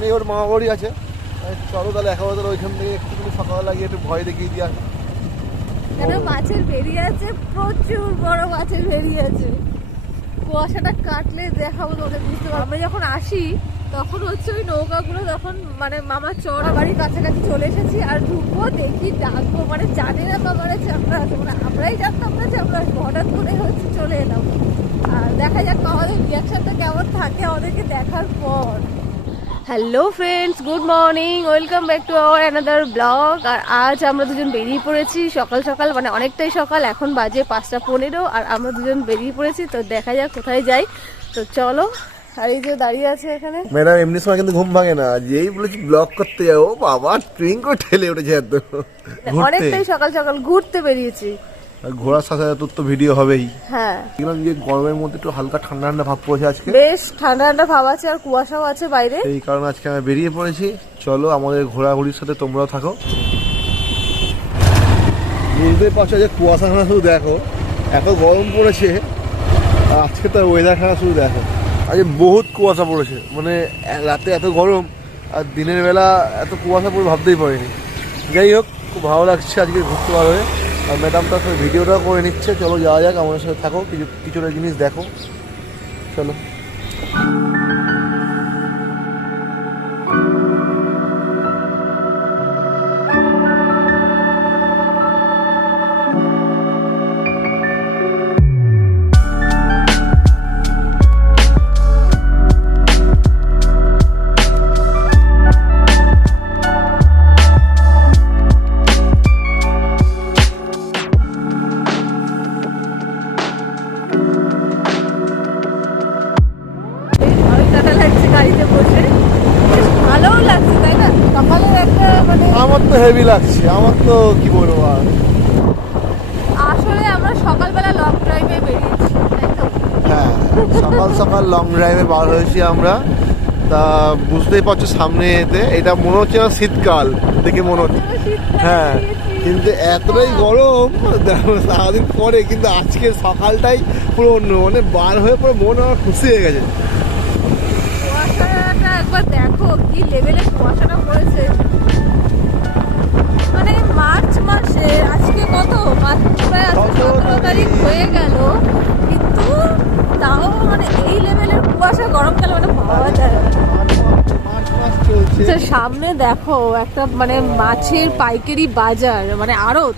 সামনেই ওর মামা বাড়ি আছে চলো তাহলে একেবারে তাহলে ওইখান থেকে একটু সকালবেলা গিয়ে একটু ভয় দেখিয়ে দিয়ে আসি। মাছের বেরিয়ে আছে প্রচুর বড় মাছের বেরিয়ে আছে। কুয়াশাটা কাটলে দেখাবো তোমাদের বুঝতে পারব? আমরা যখন আসি তখন হচ্ছে ওই নৌকাগুলো তখন মানে মামার চড়া বাড়ির কাছাকাছি চলে এসেছি আর ঢুকবো দেখি ডাকবো মানে জানি না মামারা চাপড়া আছে। মানে আমরাই জানতাম না চাপড়া আসব হঠাৎ করে হচ্ছে চলে এলাম। আর দেখা যাক আমাদের রিয়াকশনটা কেমন থাকে আমাদেরকে দেখার পর। Hello friends good morning welcome back to our another blog আর আজ আমরা দুজন বেরিয়ে পড়েছি। সকাল সকাল মানে অনেকটাই সকাল। এখন বাজে পাঁচটা পনেরো আর আমরা দুজন বেরিয়ে পড়েছি। তো দেখা যাক কোথায় যাই। তো চলো আর এই যে দাঁড়িয়ে আছে এখানে। ম্যাডাম এমনি সময় কিন্তু ঘুম ভাঙে না। যেই বলেছি ব্লগ করতে যাব বাবা ট্রেন করে ঠেলে উঠেছে এত অনেকটাই সকাল সকাল ঘুরতে বেরিয়েছি। ঘোরার সাথে তোর তো ভিডিও হবেই। হ্যাঁ। দেখলাম যে গরমের মধ্যে একটু হালকা ঠান্ডা ঠান্ডা ভাব পড়েছে আজকে। বেশ ঠান্ডা ঠান্ডা ভাব আছে আর কুয়াশাও আছে বাইরে। এই কারণে আজকে আমরা বেরিয়ে পড়েছি। চলো আমাদের ঘোরাঘুরির সাথে তোমরাও থাকো। বুঝতেই পারছ যে কুয়াশাখানা শুধু দেখো। এত গরম পড়েছে আর আজকে তার ওয়েদারখানা শুধু দেখো। আজকে বহুত কুয়াশা পড়েছে। মানে রাতে এত গরম আর দিনের বেলা এত কুয়াশা পড়ে ভাবতেই পারিনি। যাই হোক খুব ভালো লাগছে আজকে ঘুরতে পারবে। আর ম্যাডামটা ভিডিওটাও করে নিচ্ছে। চলো যাওয়া যাক, আমাদের সাথে থাকো, কিছু কিছুটা জিনিস দেখো। চলো। লাগছে আমার তো কি বলব আর। আসলে আমরা সকালবেলা লং ড্রাইভে বেরিয়েছি হ্যাঁ সকাল সকাল লং ড্রাইভে বার হয়েছি আমরা। তা বুঝতেই পারছ সামনে এতে এটা মনে হচ্ছে না শীতকাল দেখে মনে হচ্ছে। হ্যাঁ কিন্তু এতটাই গরম দেখো সারাদিন পরে কিন্তু আজকে সকালটাই পুরো অন্য মানে বার হয়ে পুরো মন আমার খুশি হয়ে গেছে। একবার দেখো কি লেভেলে কুয়াশাটা পড়েছে। মানে মার্চ মাসে আজকে কত? মার্চ প্রায় আজকে সতেরো তারিখ হয়ে গেল। কিন্তু তাও মানে এই লেভেলের কুয়াশা গরমকালে মানে পাওয়া যায় আচ্ছা, সামনে দেখো একটা মানে মাছের পাইকারি বাজার মানে আড়ত।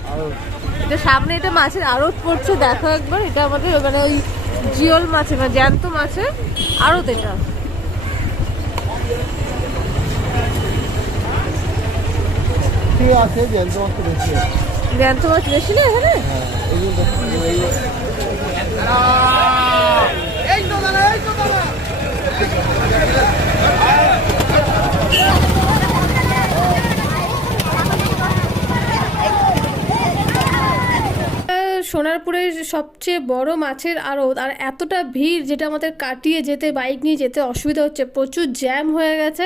এটা সামনে এটা মাছের আড়ত পড়ছে দেখো একবার। এটা আমাদের মানে ওই জিওল মাছের মানে জ্যান্ত মাছের আড়ত এটা। ঠিক আছে জ্যান্ত মাছ তো বেশি আছে। জ্যান্ত মাছ বেশি না এখানে? হ্যাঁ এই যে দেখো, এই যে- সোনারপুরের সবচেয়ে বড় মাছের আড়ত আর এতটা ভিড় যেটা আমাদের কাটিয়ে যেতে বাইক নিয়ে যেতে অসুবিধা হচ্ছে। প্রচুর জ্যাম হয়ে গেছে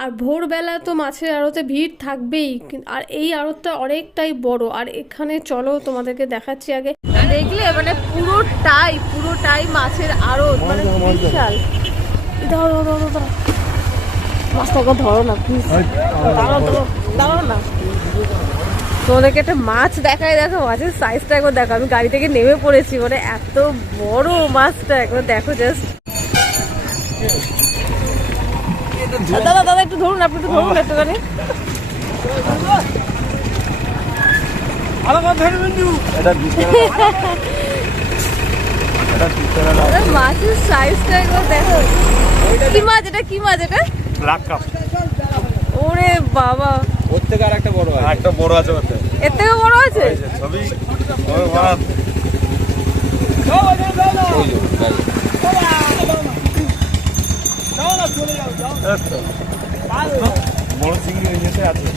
আর ভোরবেলা তো মাছের আড়তে ভিড় থাকবেই। আর এই আড়তটা অনেকটাই বড়। আর এখানে চলো তোমাদেরকে দেখাচ্ছি আগে। দেখলে মানে পুরোটাই পুরোটাই মাছের আড়ত মানে মাছ ধরো, ধরো। বিশাল একবার ধরো না প্লিজ দাঁড়াও না। তোমাদেরকে একটা মাছ দেখায় দেখো মাছের সাইজটা একবার দেখো। আমি গাড়ি থেকে নেমে পড়েছি মানে এত বড় মাছটা একবার দেখো জাস্ট দাদা দাদা একটু ধরুন আপনি একটু ধরুন একটুখানি। মাছের সাইজটা একবার দেখো। কি মাছ এটা? কি মাছ এটা? ওরে বাবা। ওর থেকে আর একটা বড় আছে। একটা বড় আছে ওর থেকে। এর থেকে বড় আছে? ছবি। ওর বাবা বড় চিংড়ি ওই যেতে আছে।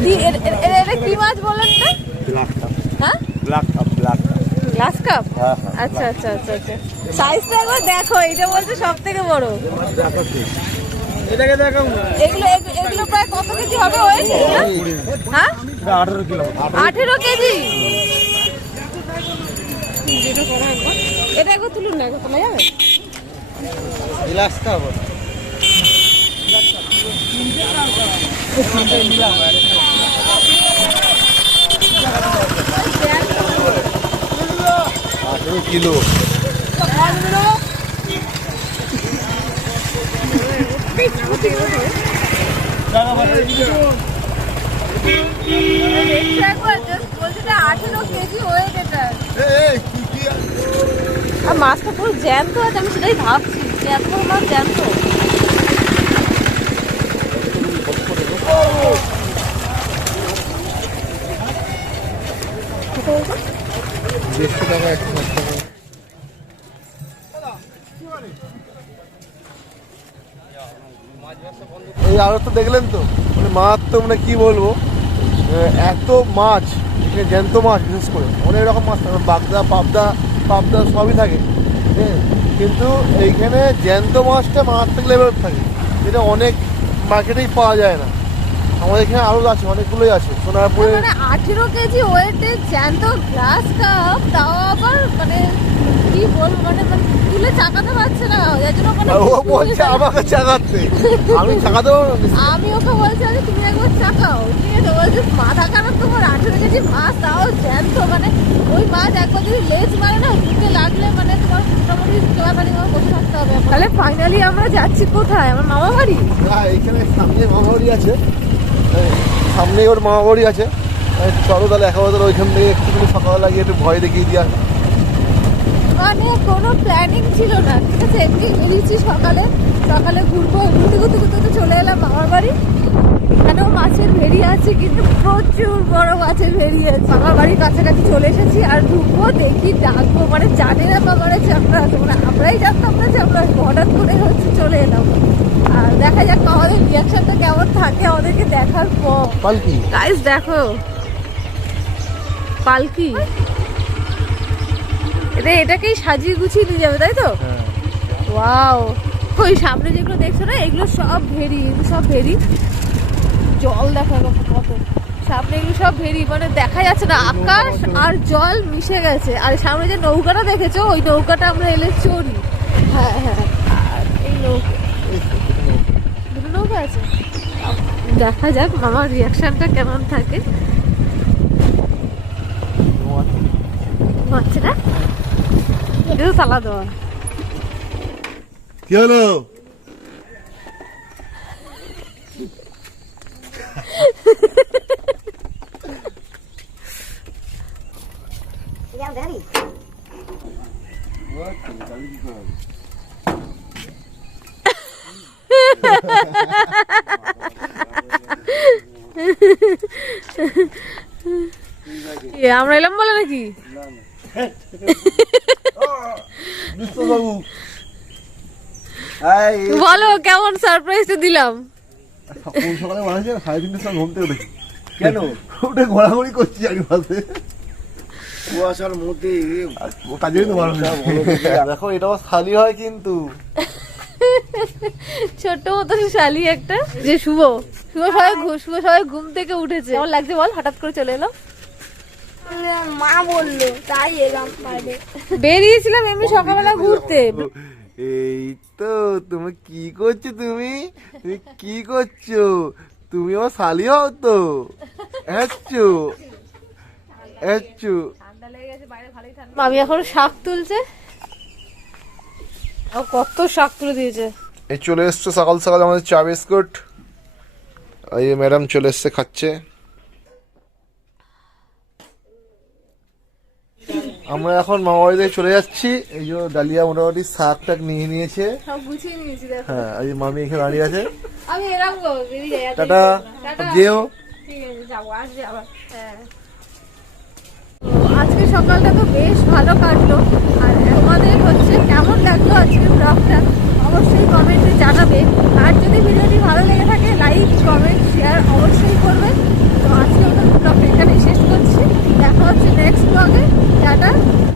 কি এর- এর- কি মাছ বলেন না ব্ল্যাক কাপ হ্যাঁ? Black cup black cup glass cup হ্যাঁ হ্যাঁ আচ্ছা আচ্ছা আচ্ছা আচ্ছা। সাইজটা দেখো এটা বলছে সব থেকে বড় এগুলো এগুলো- এগুলো প্রায় কত কেজি হবে ওয়েট হ্যাঁ? আঠারো কেজি? এটা একবার তুলুন না তোলা যাবে? গ্লাস কাপ আঠেরো কিলো রেটটা একবার just বলছে যে 18 কেজি ওয়েট এটা এই কি কি আর মাছটা পুরো জ্যান্ত আছে, আমি সেটাই ভাবছি যে এত মাছ জ্যান্ত। দেড়শো টাকা একশো এই আরও তো দেখলেন তো মানে মাছ তো মানে কি বলব? এত মাছ, এখানে জ্যান্ত মাছ বিশেষ করে, অনেক রকম মাছ থাকে বাগদা, পাবদা পাবদা সবই থাকে হ্যাঁ কিন্তু এইখানে জ্যান্ত মাছটা মারাত্মক লেভেল থাকে, যেটা অনেক মার্কেটেই পাওয়া যায় না। আমাদের এখানে আরও আছে, অনেকগুলোই আছে, সোনারপুরে মানে আঠেরো কেজি ওয়েটে জ্যান্ত গ্লাস কাপ তাও আবার মানে কি বলব মানে তুলে চাকাতে পারছে না। জন্য মানে ও বলছে আমাকে চাকাতে। আমি চাকাতে পারব আমি ওকে বলছি আরে তুমি একবার চাকাও। ঠিক আছে বলছে মাথা খারাপ তোমার আঠেরো কেজি মাছ তাও জ্যান্ত। মানে ওই মাছ একবার যদি লেজ মারে না বুকে লাগলে মানে তোমার মোটামুটি কেবাখানি আমার বসে থাকতে হবে তাহলে ফাইনালি আমরা যাচ্ছি কোথায়? আমার মামা বাড়ি এখানে সামনে মামা বাড়ি আছে। এই সামনেই ওর মামা বাড়ি আছে চলো তাহলে একেবারে তাহলে ওইখান থেকে একটু সকালবেলা গিয়ে একটু ভয় দেখিয়ে দিয়া মানে কোনো প্ল্যানিং ছিল না ঠিক আছে? এমনি বেরিয়েছি সকালে সকালে ঘুরবো ঘুরতে ঘুরতে ঘুরতে ঘুরতে চলে এলাম মামার বাড়ি। এখানেও মাছের ভেড়ি আছে কিন্তু প্রচুর বড় মাছের ভেড়ি আছে। মামার বাড়ির কাছাকাছি চলে এসেছি আর ঢুকবো দেখি ডাকবো মানে জানি না মামারে চাপড়া আছে মানে আমরাই জানতাম না যে আমরা হঠাৎ করে হচ্ছে চলে এলাম। আর দেখা যাক আমাদের রিয়াকশনটা কেমন থাকে আমাদেরকে দেখার পর। পালকি? গাইস দেখো। পালকি? এটা এটাকেই সাজিয়ে গুছিয়ে নিয়ে যাবে তাই তো? ওয়াও। ওই সামনে যেগুলো দেখছ না এগুলো সব ভেরি এগুলো সব ভেরি। জল দেখা কত। সামনে এগুলো সব ভেরি মানে দেখা যাচ্ছে না আকাশ আর জল মিশে গেছে। আর সামনে যে নৌকাটা দেখেছ ওই নৌকাটা আমরা এলে চড়ি। হ্যাঁ হ্যাঁ। আর এই নৌকা। দুটো নৌকা আছে। দেখা যাক মামার রিয়াকশনটা কেমন থাকে? হচ্ছে না এটা তো তালা দেওয়া কি হলো এ, আমরা এলাম বলে নাকি বলো কেমন সারপ্রাইজটা দিলাম? কোন সকালে সাড়ে তিনটের সময় ঘুম থেকে উঠেছি। কেন? উঠে ঘোরাঘুরি করছি আমি পাশে কুয়াশার মধ্যে। কাজেই তো মানুষ দেখো এটা খালি হয় কিন্তু। ছোট্ট মতো শালি একটা। যে শুভ। শুভ সবাই ঘু- শুভ সবাই ঘুম থেকে উঠেছে। কেমন লাগছে বল? হঠাৎ করে চলে এলো। মা বলল তাই এলাম বাইরে। বেরিয়েছিলাম এমনি সকালবেলা ঘুরতে। এই তো তুমি কি করছ তুমি? তুমি কি করছ? তুমি আমার শালি হও তো। হ্যাচ্ছু হ্যাচ্ছু মামি এখন শাক তুলছে। ও কত শাক তুলে দিয়েছে। এই চলে এসছো সকাল সকাল আমাদের চা বিস্কুট। এই ম্যাডাম চলে এসছে খাচ্ছে। আমরা এখন মামাবাড়ি থেকে চলে যাচ্ছি। এই যে ডালিয়া মোটামুটি শাক টাক নিয়ে নিয়েছে। হ্যাঁ এই মামি এখানে দাঁড়িয়ে আছে। টাটা। যেও। হ্যাঁ। আজকে সকালটা তো বেশ ভালো কাটলো। আর তোমাদের হচ্ছে কেমন লাগল আজকের ব্লগটা? অবশ্যই কমেন্টে জানাবে। আর যদি ভিডিওটি ভালো লেগে থাকে লাইক কমেন্ট শেয়ার অবশ্যই করবেন তো আজকে ব্লগটা এখানে করছি দেখা হচ্ছে নেক্সট ব্লগে টাটা।